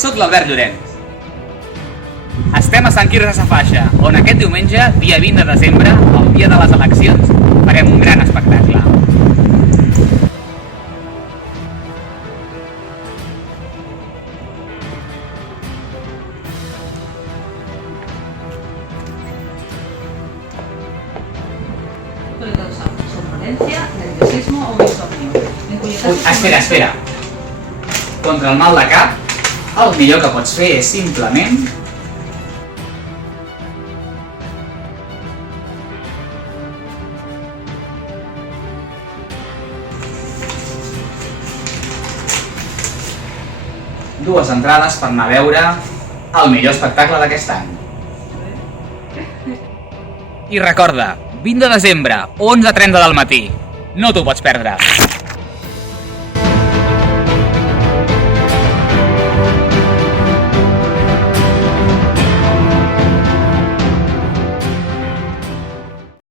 Soc l'Albert Llorenç. Estem a Sant Quirze Safaja, on aquest diumenge, dia 20 de desembre, el dia de les eleccions, farem un gran espectacle. Puede causar somnolencia, nerviosismo o insomnio. En cuyo caso... Espera. Contra el mal de cap, el millor que pots fer és simplement... dues entrades per anar a veure el millor espectacle d'aquest any. I recorda, 20 de desembre, 11:30 del matí. No t'ho pots perdre.